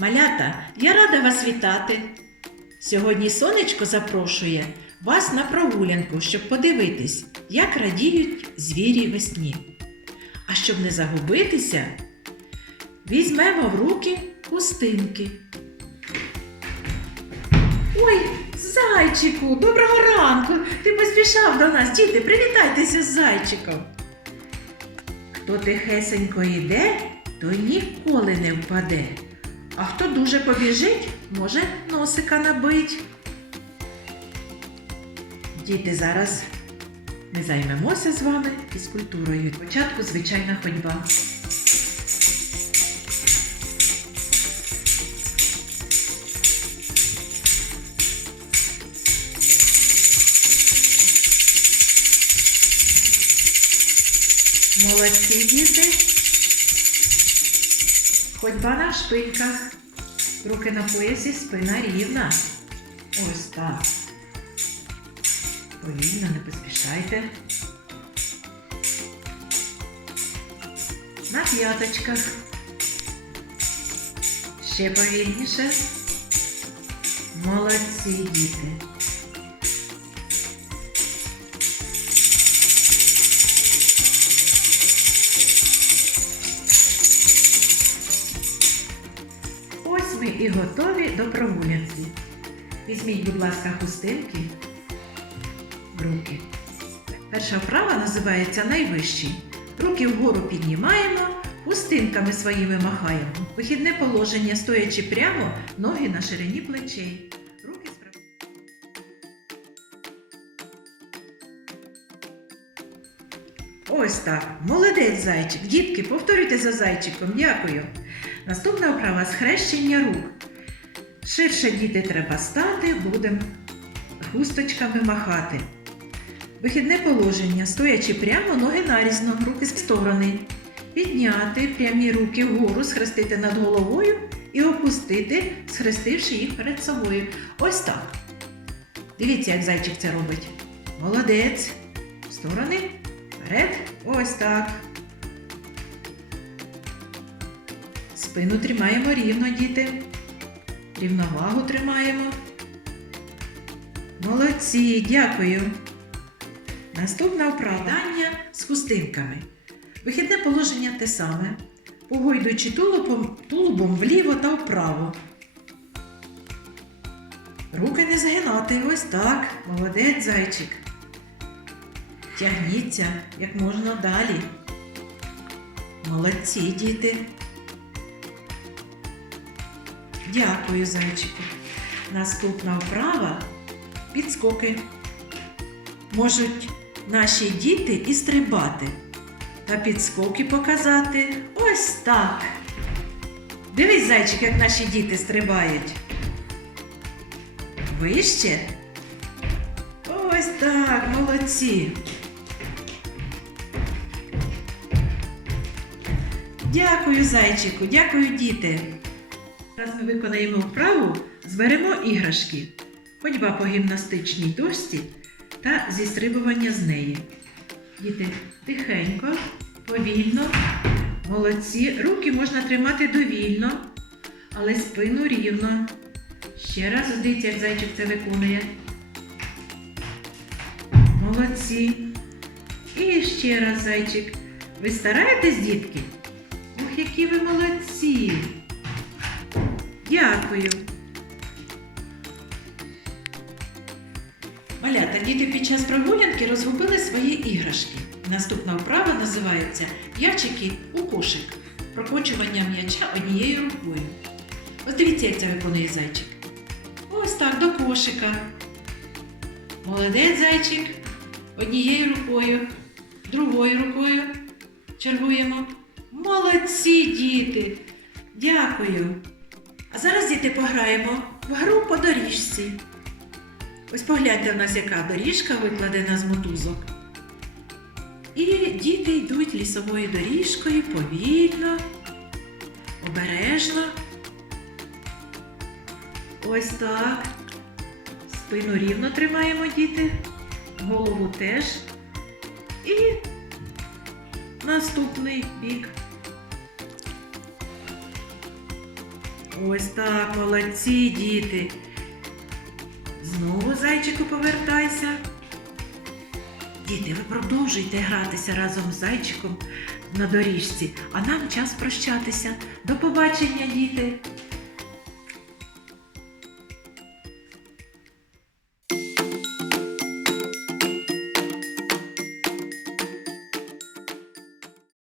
Малята, я рада вас вітати. Сьогодні сонечко запрошує вас на прогулянку, щоб подивитись, як радіють звірі весні. А щоб не загубитися, візьмемо в руки хустинки. Ой, зайчику, доброго ранку! Ти поспішав до нас, діти, привітайтеся з зайчиком. Хто тихесенько йде, той ніколи не впаде. А хто дуже побіжить, може носика набить. Діти, зараз ми займемося з вами фізкультурою. Спочатку звичайна ходьба. Молодці діти. Ходьба на шпильках. Руки на поясі, спина рівна. Ось так. Повільно, не поспішайте. На п'яточках. Ще повільніше. Молодці діти. Ми і готові до прогулянки. Візьміть, будь ласка, хустинки в руки. Перша вправа називається найвищий. Руки вгору піднімаємо, хустинками своїми махаємо. Вихідне положення, стоячи прямо, ноги на ширині плечей. Ось так. Молодець зайчик. Дітки, повторюйте за зайчиком. Дякую. Наступна вправа схрещення рук. Ширше діти треба стати, будемо хусточками махати. Вихідне положення, стоячи прямо, ноги нарізно, руки з сторони. Підняти прямі руки вгору, схрестити над головою і опустити, схрестивши їх перед собою. Ось так. Дивіться, як зайчик це робить. Молодець. В сторони. Вперед. Ось так. Спину тримаємо рівно, діти. Рівновагу тримаємо. Молодці, дякую. Наступна вправа. Дання з хустинками. Вихідне положення те саме. Погойдуючи тулубом, тулубом вліво та вправо. Руки не згинати. Ось так. Молодець зайчик. Тягніться як можна далі. Молодці, діти. Дякую, зайчику. Наступна вправа підскоки. Можуть наші діти і стрибати та підскоки показати ось так. Дивись, зайчик, як наші діти стрибають. Вище. Ось так, молодці. Дякую, зайчику, дякую, діти. Зараз ми виконаємо вправу, зберемо іграшки. Ходьба по гімнастичній дошці та зістрибування з неї. Діти, тихенько, повільно, молодці. Руки можна тримати довільно, але спину рівно. Ще раз дивіться, як зайчик це виконує. Молодці. І ще раз зайчик. Ви стараєтесь, дітки? Які ви молодці! Дякую. Малята, діти під час прогулянки розгубили свої іграшки. Наступна вправа називається М'ячики у кошик. Прокочування м'яча однією рукою. Ось дивіться, як це виконує зайчик. Ось так, до кошика. Молодець зайчик. Однією рукою, другою рукою. Чергуємо. Молодці, діти! Дякую! А зараз діти пограємо в гру по доріжці. Ось погляньте в нас, яка доріжка викладена з мотузок. І діти йдуть лісовою доріжкою повільно, обережно. Ось так. Спину рівно тримаємо, діти, голову теж. І наступний бік. Ось так, молодці, діти. Знову зайчику повертайся. Діти, ви продовжуйте гратися разом з зайчиком на доріжці, а нам час прощатися. До побачення, діти!